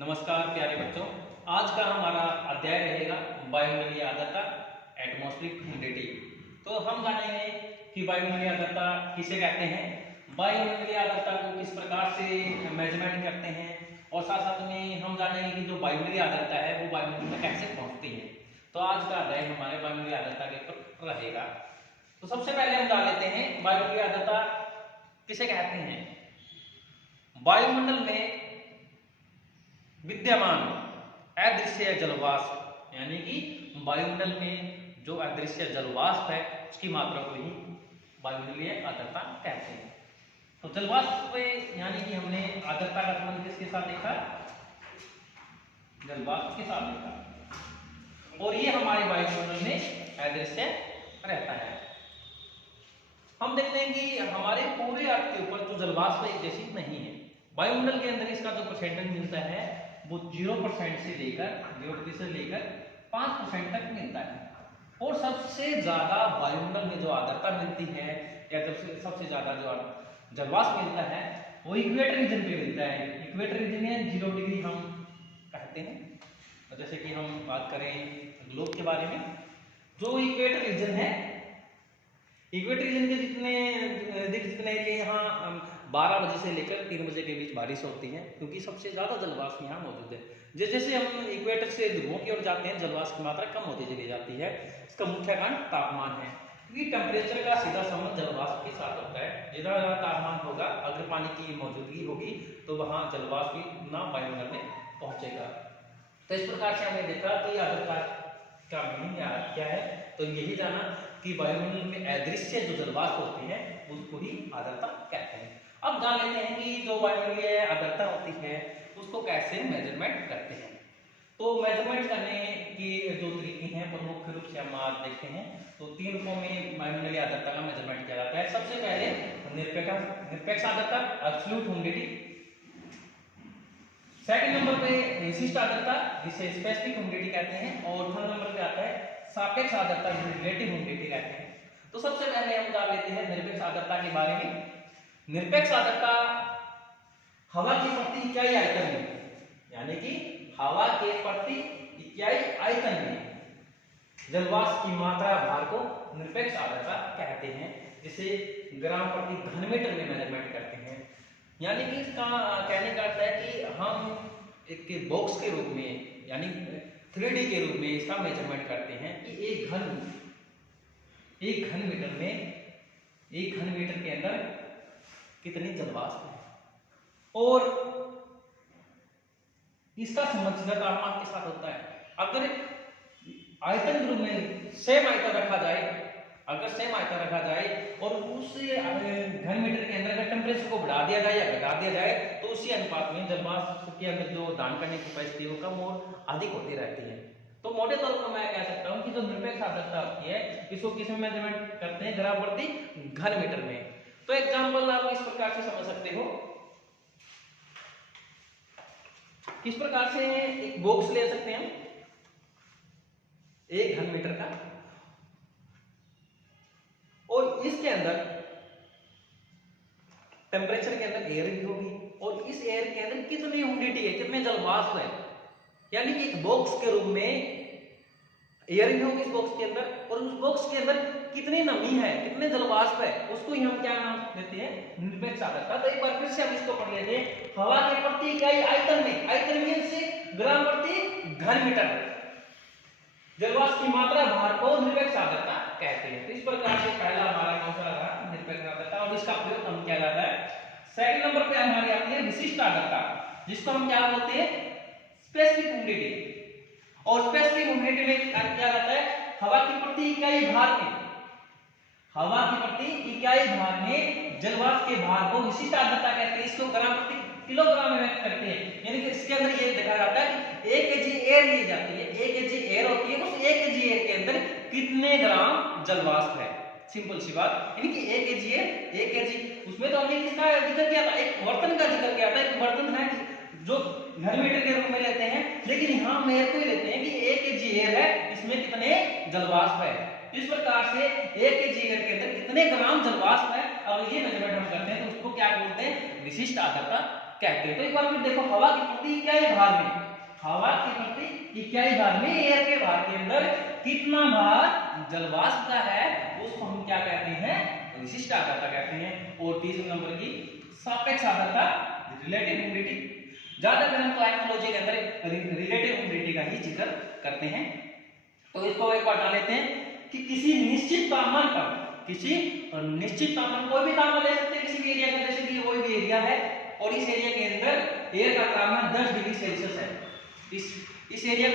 नमस्कार प्यारे बच्चों, आज का हमारा अध्याय रहेगा वायुमंडलीय आर्द्रता एटमॉस्फेरिक ह्यूमिडिटी। तो हम जानेंगे कि वायुमंडलीय आर्द्रता किसे कहते हैं, वायुमंडलीय आर्द्रता को किस प्रकार से मेजरमेंट करते हैं और साथ साथ में हम जानेंगे कि जो वायुमंडलीय आर्द्रता है वो वायुमंडल में कैसे पहुंचती है। तो आज का अध्याय हमारे वायुमंडलीय आर्द्रता के ऊपर रहेगा। तो सबसे पहले हम जान लेते हैं वायुमंडलीय आर्द्रता किसे कहते हैं। वायुमंडल में विद्यमान अदृश्य जलवाष्प, यानी कि वायुमंडल में जो अदृश्य जलवाष्प है उसकी मात्रा को ही वायुमंडलीय आर्द्रता कहते हैं। तो जलवाष्प यानी कि हमने आर्द्रता का संबंध किसके साथ देखा, जलवाष्प के साथ देखा, और ये हमारे वायुमंडल में अदृश्य रहता है। हम देखते हैं कि हमारे पूरे अर्थ के ऊपर जो जलवाष्प एक जैसी नहीं है। वायुमंडल के अंदर इसका जो परसेंटेज मिलता है वो 0% से लेकर 5% तक मिलता है। और सबसे ज्यादा वायुमंडल में जो आर्द्रता मिलती है या सबसे ज्यादा जो जलवाष्प मिलता है वो इक्वेटर रीजन पे मिलता है। इक्वेटर रीजन में 0 डिग्री हम कहते हैं। तो जैसे कि हम बात करें ग्लोब के बारे में, जो इक्वेटर रीजन है, इक्वेटर रीजन के जितने एरिया यहाँ 12 बजे से लेकर 3 बजे के बीच बारिश होती है, क्योंकि सबसे ज्यादा जलवाष्प यहाँ मौजूद है। जैसे जैसे हम इक्वेटर से ध्रुवों की ओर जाते हैं जलवाष्प की मात्रा कम होती चली जाती है। इसका मुख्य कारण तापमान है, क्योंकि टेम्परेचर का सीधा संबंध जलवाष्प के साथ होता है। जितना ज्यादा तापमान होगा, अगर पानी की मौजूदगी होगी तो वहाँ जलवाष्प भी ना वायुमंडल में पहुंचेगा। तो इस प्रकार से हमने देखा कि आर्द्रता का मीनिंग क्या है। तो यही जाना कि वायुमंडल में अदृश्य जो जलवाष्प होती है उसको ही आर्द्रता कहते हैं। अब जान लेते हैं कि जो वायुमंडलीय आर्द्रता होती है उसको कैसे मेजरमेंट करते हैं। तो मेजरमेंट करने की जो तरीके हैं प्रमुख रूप से हम आज देखते हैं। तो 3 रूपों में वायुमंडलीय आर्द्रता का मेजरमेंट किया जाता है। सबसे पहले निरपेक्ष आर्द्रता, एब्सोल्यूट ह्यूमिडिटी। सेकंड नंबर पे विशिष्ट आर्द्रता, जिसे स्पेसिफिक ह्यूमिडिटी कहते हैं। और थर्ड नंबर पे आता है सापेक्ष आर्द्रता, जिसे रिलेटिव ह्यूमिडिटी कहते हैं। तो सबसे पहले हम जान लेते हैं निरपेक्ष आर्द्रता के बारे में। निरपेक्ष आर्द्रता हवा की प्रति इकाई आयतन में, यानी कि हवा के प्रति इकाई आयतन में जलवाष्प की मात्रा भार को निरपेक्ष आर्द्रता कहते हैं, जिसे ग्राम प्रति घन मीटर में मेजरमेंट करते हैं। यानी कि इसका कहने का अर्थ है कि हम एक बॉक्स के रूप में, यानी 3D के रूप में इसका मेजरमेंट करते हैं कि एक घन मीटर में, एक घन मीटर के अंदर कितनी जलवाष्प है। और इसका संबंध सीधा तापमान के साथ होता है। अगर आयतन रूप में सेम आयतन रखा जाए, और उस घन मीटर के अंदर अगर टेम्परेचर को बढ़ा दिया जाए या घटा दिया जाए तो उसी अनुपात में जलवाष्प के अंदर जो दान करने की कैपेसिटी वो कम और अधिक होती रहती है। तो मोटे तौर पर मैं कह सकता हूं कि जो निरपेक्ष आर्द्रता होती है इसको किस में मेजरमेंट करते हैं, ग्राम प्रति घन मीटर में। तो एग्जांपल आप इस प्रकार से समझ सकते हो, किस प्रकार से एक बॉक्स ले सकते हैं, एक घन मीटर का, और इसके अंदर टेम्परेचर के अंदर एयर भी होगी, और इस एयर के अंदर कितनी ह्यूमिडिटी है, कितने जलवाष्प है। यानी कि एक बॉक्स के रूप में एयर भी होगी इस बॉक्स के अंदर, और उस बॉक्स के अंदर कितनी नमी है, कितने जलवाष्प है, उसको ही हम क्या नाम देते हैं, निरपेक्ष आर्द्रता। तो एक बार फिर से हम इसको पढ़ लेते हैं। हवा के प्रति इकाई आयतन में, आयतन मीन्स ग्राम प्रति घन मीटर, जलवाष्प की मात्रा भार को निरपेक्ष आर्द्रता कहते हैं। तो इस प्रकार से पहला हमारा कौन सा रहा, निरपेक्ष आर्द्रता, और इसका प्रयोग हम किया जाता है। सेकंड नंबर पे हमारी आती है विशिष्ट आर्द्रता, जिसको हम क्या बोलते हैं, स्पेसिफिक ह्यूमिडिटी। और स्पेसिफिक ह्यूमिडिटी में क्या किया जाता है, हवा की प्रति इकाई भार में जलवाष्प के भार को विशिष्ट आर्द्रता कहते हैं। इसको ग्राम प्रति किलोग्राम में व्यक्त करते हैं। यानी कि इसके अंदर ये देखा जाता है कि 1 kg एयर ली जाती है, 1 kg एयर होती है, उस 1 kg एयर के अंदर कितने ग्राम जलवाष्प है। सिंपल सी बात, यानी कि 1 kg एयर, 1 kg, उसमें तो हमने किसका जिक्र किया था, एक बर्तन का जिक्र किया था। एक बर्तन है जो घन मीटर के रूप में लेते हैं, लेकिन यहां हम एयर को ही लेते हैं कि 1 kg एयर है, इसमें कितने जलवाष्प है। इस प्रकार से 1 kg एयर के अंदर कितने ग्राम जलवाष्प है, अब ये मेजरमेंट हम करते हैं तो उसको क्या बोलते हैं, विशिष्ट आर्द्रता कहते हैं। तो एक बार फिर देखो, हवा की प्रति इकाई भार में, हवा की प्रति इकाई भार में एयर के भार के अंदर कितना भार जलवाष्प का है उसको हम क्या कहते हैं, विशिष्ट आर्द्रता कहते हैं। और तीसरे नंबर की सापेक्ष आर्द्रता, रिलेटिव ह्यूमिडिटी। ज्यादातर हम क्लाइमेटोलॉजी के अंदर रिलेटिव ह्यूमिडिटी का ही जिक्र करते हैं। तो इसको एक बार जान लेते हैं कि किसी निश्चित तापमान पर, किसी निश्चित तापमान, कोई भी तापमान ले सकते हैं किसी भी एरिया का, जैसे कि कोई भी एरिया है और इस एरिया के अंदर एयर का तापमान 10 डिग्री सेल्सियस है। इस एरिया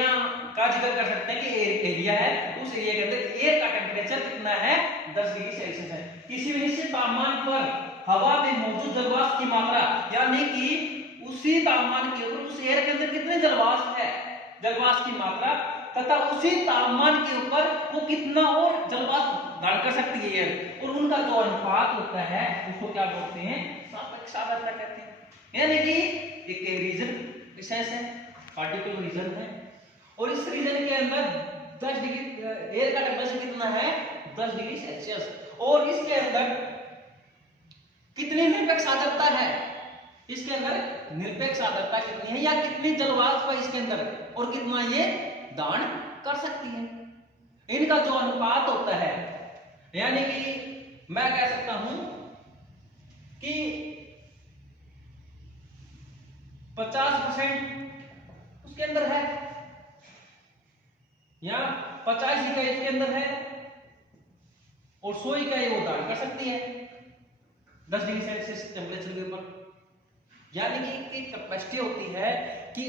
का जिक्र कर सकते हैं कि एरिया है, उस एरिया के अंदर एयर का टेम्परेचर कितना है, 10 डिग्री सेल्सियस है। किसी भी निश्चित तापमान पर हवा में मौजूद जलवाष्प की मात्रा, यानी कि उसी तापमान के ऊपर उस एयर के अंदर कितने जलवाष्प है, जलवाष्प की मात्रा, तथा उसी तापमान के ऊपर वो कितना और जलवाष्प धारण कर सकती है एयर, और उनका जो अनुपात होता है उसको क्या बोलते हैं, सापेक्ष आर्द्रता कहते हैं। यानी कि एक रीजन विशेष है, पार्टिकुलर रीजन है, और इस रीजन के अंदर 10 डिग्री एयर का टेम्परेचर कितना है, 10 डिग्री सेल्सियस, और इसके अंदर कितनी निरपेक्ष आर्द्रता है, इसके अंदर निरपेक्ष आर्द्रता कितनी है, या कितनी जलवाष्प है इसके अंदर, और कितना ये धारण कर सकती है, इनका जो अनुपात होता है। यानी कि मैं कह सकता हूं कि 50% उसके अंदर है, या 50 इकाई इसके अंदर है, और 100 इकाई वो धारण कर सकती है 10 डिग्री सेल्सियस टेम्परेचर के ऊपर। यानी कि एक कैपेसिटी होती है कि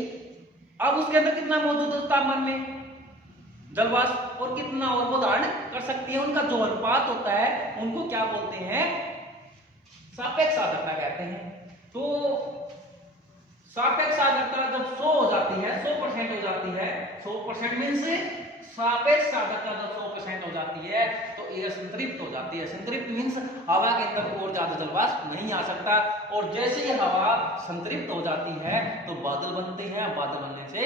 अब उसके अंदर कितना मौजूद है उस तापमान में जलवाष्प, और कितना और वो धारण कर सकती है, उनका जो अनुपात होता है उनको क्या बोलते हैं, सापेक्ष आर्द्रता कहते हैं। तो सापेक्ष आर्द्रता जब 100 हो जाती है, 100% हो जाती है, 100% मींस सापेक्ष आर्द्रता जब 100% हो जाती है तो एयर संतृप्त हो जाती है। संतृप्त मींस हवा के अंदर और ज्यादा जलवाष्प नहीं आ सकता, और जैसे ही हवा संतृप्त हो जाती है तो बादल बनते हैं, बादल बनने से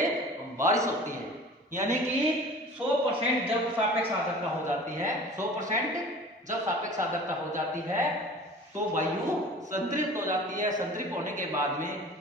बारिश होती है। यानी कि 100% जब सापेक्ष आर्द्रता हो जाती है, 100% जब सापेक्ष आर्द्रता हो जाती है तो वायु संतृप्त हो जाती है। संतृप्त होने के बाद में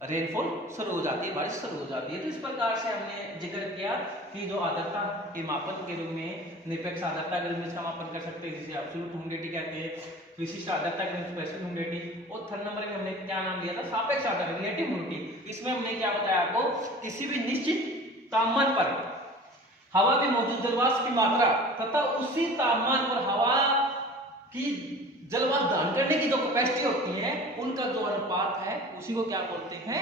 रेनफॉल शुरू हो जाती है, बारिश शुरू हो जाती है। तो इस प्रकार से हमने जिक्र किया कि जो आर्द्रता के मापन के रूप में निरपेक्ष आर्द्रता के रूप में इसका मापन कर सकते हैं, जिसे एब्सोल्यूट ह्यूमिडिटी कहते हैं, विशिष्ट आर्द्रता के रूप में स्पेसिफिक ह्यूमिडिटी, और थर्ड नंबर में हमने क्या नाम लिया था, सापेक्ष आर्द्रता, रिलेटिव ह्यूमिडिटी। इसमें हमने क्या बताया आपको, किसी भी निश्चित तापमान पर हवा में मौजूद जलवाष्प की मात्रा तथा उसी तापमान पर हवा की जलवाष्प धारण करने की जो कैपेसिटी होती है उनका जो अनुपात है उसी को क्या बोलते हैं,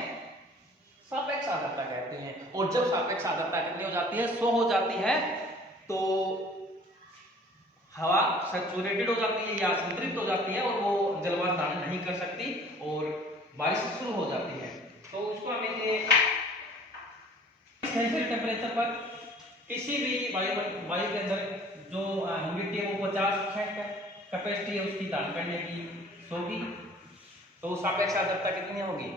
सापेक्ष आर्द्रता कहते हैं। और जब सापेक्ष आर्द्रता कितनी हो जाती है, 100 हो जाती है, तो हवा सैचुरेटेड हो जाती है या संतृप्त हो जाती है, और वो जलवाष्प धारण नहीं कर सकती और बारिश शुरू हो जाती है। तो उसको हमें सेंसिटिव टेम्परेचर पर किसी भी वायु के अंदर जो ह्यूमिडिटी है वो 50% कैपेसिटी है उसकी धारण करने की 100 की, तो सापेक्ष आर्द्रता कितनी होगी,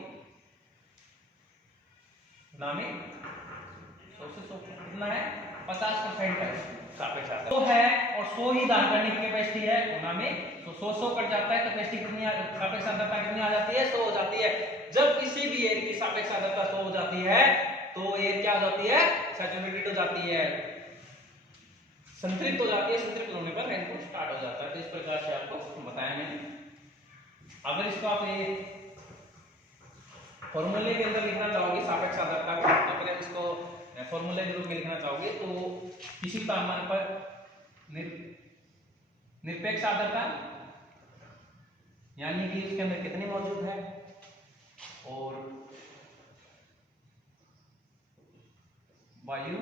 नामी 100 से 100 कितना है, 50% है सापेक्ष आर्द्रता, तो है और 100 ही धारण करने की कैपेसिटी है नामी, तो 100 कट जाता है, कैपेसिटी कितनी, सापेक्ष आर्द्रता कितनी आ जाती है, 100 हो जाती है। जब किसी भी एयर की सापेक्ष आर्द्रता 100 हो जाती है तो एयर क्या हो जाती है, सैचुरेटेड हो जाती है, संतृप्त हो जाती है, संतृप्त होने पर रेनफॉल स्टार्ट हो जाता है। तो इस प्रकार से आपको बताया मैंने। अगर इसको आप ये फॉर्मूले के अंदर लिखना चाहोगे सापेक्ष आर्द्रता को, अगर इसको फॉर्मूले के रूप में लिखना चाहोगे तो किसी तापमान पर निरपेक्ष आर्द्रता यानी कि उसके अंदर कितनी मौजूद है, और वायु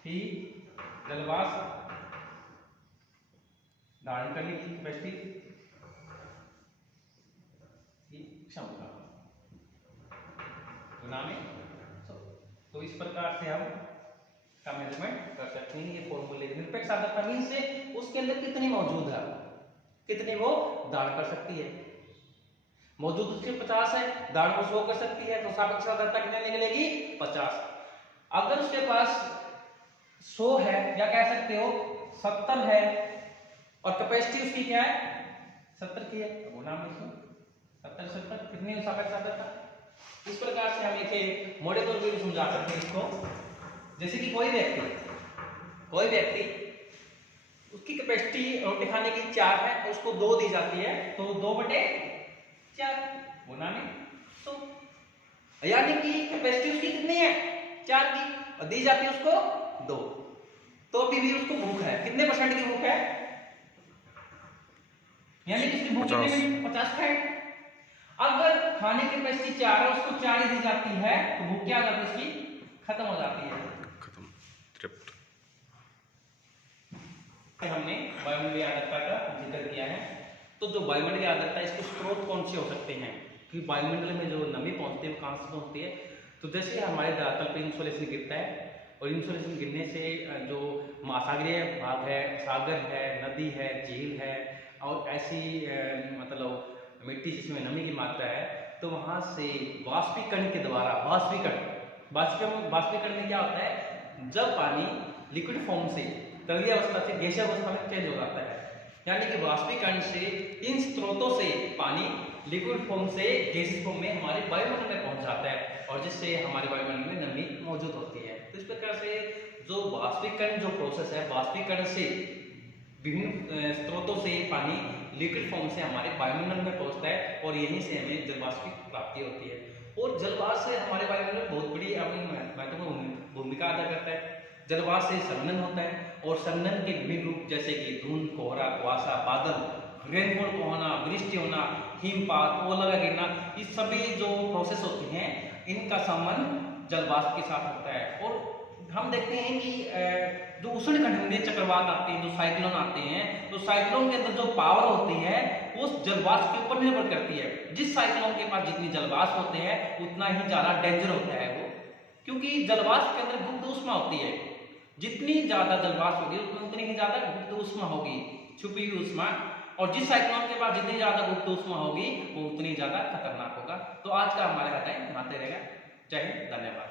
की जलवाष्प धारण करने की कैपेसिटी की क्षमता तो इस प्रकार से हम का मेजरमेंट कर सकते हैं। ये फॉर्मूले निरपेक्ष आर्द्रता मींस से उसके अंदर कितनी मौजूद है, कितनी वो धारण कर सकती है। मौजूद उसके 50 है, धारण वो 100 कर सकती है, तो सापेक्ष आर्द्रता कितनी निकलेगी, 50। अगर उसके पास 100 है, या कह सकते हो 70 है, और कैपेसिटी उसकी क्या है 70 की है, वो नाम लिखो 70 70 कितनी सापेक्षता। इस प्रकार से हम एक मॉडल पर भी समझा सकते हैं इसको। जैसे कि कोई व्यक्ति उसकी कैपेसिटी रोटी खाने की 4 है, उसको 2 दी जाती है, तो 2/4 गुना में 100, यानी कि कैपेसिटी उसकी कितनी है 4 की और दी जाती है उसको 2, तो अभी भी उसको भूख है, कितने % की भूख है, यानी कि उसकी भूख कितनी 50 है। अगर खाने की कैपेसिटी 4 है, उसको 4 ही दी जाती है, तो भूख क्या हो जाती है उसकी, खत्म हो जाती है, खत्म, तृप्त। हमने वायुमंडलीय आर्द्रता का जिक्र किया है। तो जो वायुमंडलीय आर्द्रता है, इसके स्रोत कौन से हो सकते हैं कि वायुमंडल में जो नमी पहुंचती है वो कहां से पहुंचती है। तो जैसे हमारे धरातल पर इंसोलेशन गिरता है और इंसोलेशन गिरने से जो महासागरीय भाग है, सागर है, नदी है, झील है और ऐसी मतलब मिट्टी जिसमें नमी की मात्रा है, तो वहां से वाष्पीकरण के द्वारा वाष्पीकरण में क्या होता है, जब पानी लिक्विड फॉर्म से तरलीय अवस्था से गैसीय अवस्था में चेंज हो जाता है, यानी कि वाष्पीकरण से इन स्रोतों से पानी लिक्विड फॉर्म से गैसीय फॉर्म में हमारे वायुमंडल में पहुंच जाता है और जिससे हमारे वायुमंडल में नमी मौजूद होती है। तो इस प्रकार से जो वाष्पीकरण जो प्रोसेस है, वाष्पीकरण से विभिन्न स्रोतों से पानी लिक्विड फॉर्म से हमारे वायुमंडल में पहुंचता है और यहीं से हमें जलवाष्प की प्राप्ति होती है। और जलवाष्प से हमारे वायुमंडल बहुत बड़ी अपनी महत्वपूर्ण भूमिका अदा करता है। जलवाष्प से संघनन होता है और संघनन के विभिन्न रूप जैसे कि धुंध, कोहरा, कुआसा, बादल, रेनफॉल को होना, वृष्टि होना, हिमपात, ओला गिरना, ये सभी जो प्रोसेस होते हैं इनका संबंध जलवाष्प के साथ होता है। और हम देखते हैं कि जो उष्णकटिबंधीय चक्रवात आते हैं, जो साइक्लोन आते हैं, तो साइक्लोन के अंदर जो पावर होती है वो जलवाष्प के ऊपर निर्भर करती है। जिस साइक्लोन के पास जितनी जलवाष्प होते हैं उतना ही ज्यादा डेंजर होता है वो, क्योंकि जलवाष्प के अंदर गुप्त ऊष्मा होती है। जितनी ज्यादा जलवाष्प होगी उतनी ही ज्यादा गुप्त ऊष्मा होगी, छुपी हुई ऊष्मा, और जिस साइक्लोन के पास जितनी ज्यादा गुप्त ऊष्मा होगी वो उतनी ज्यादा खतरनाक होगा। तो आज का हमारा अध्याय मानते रहेगा। जय हिंद, धन्यवाद।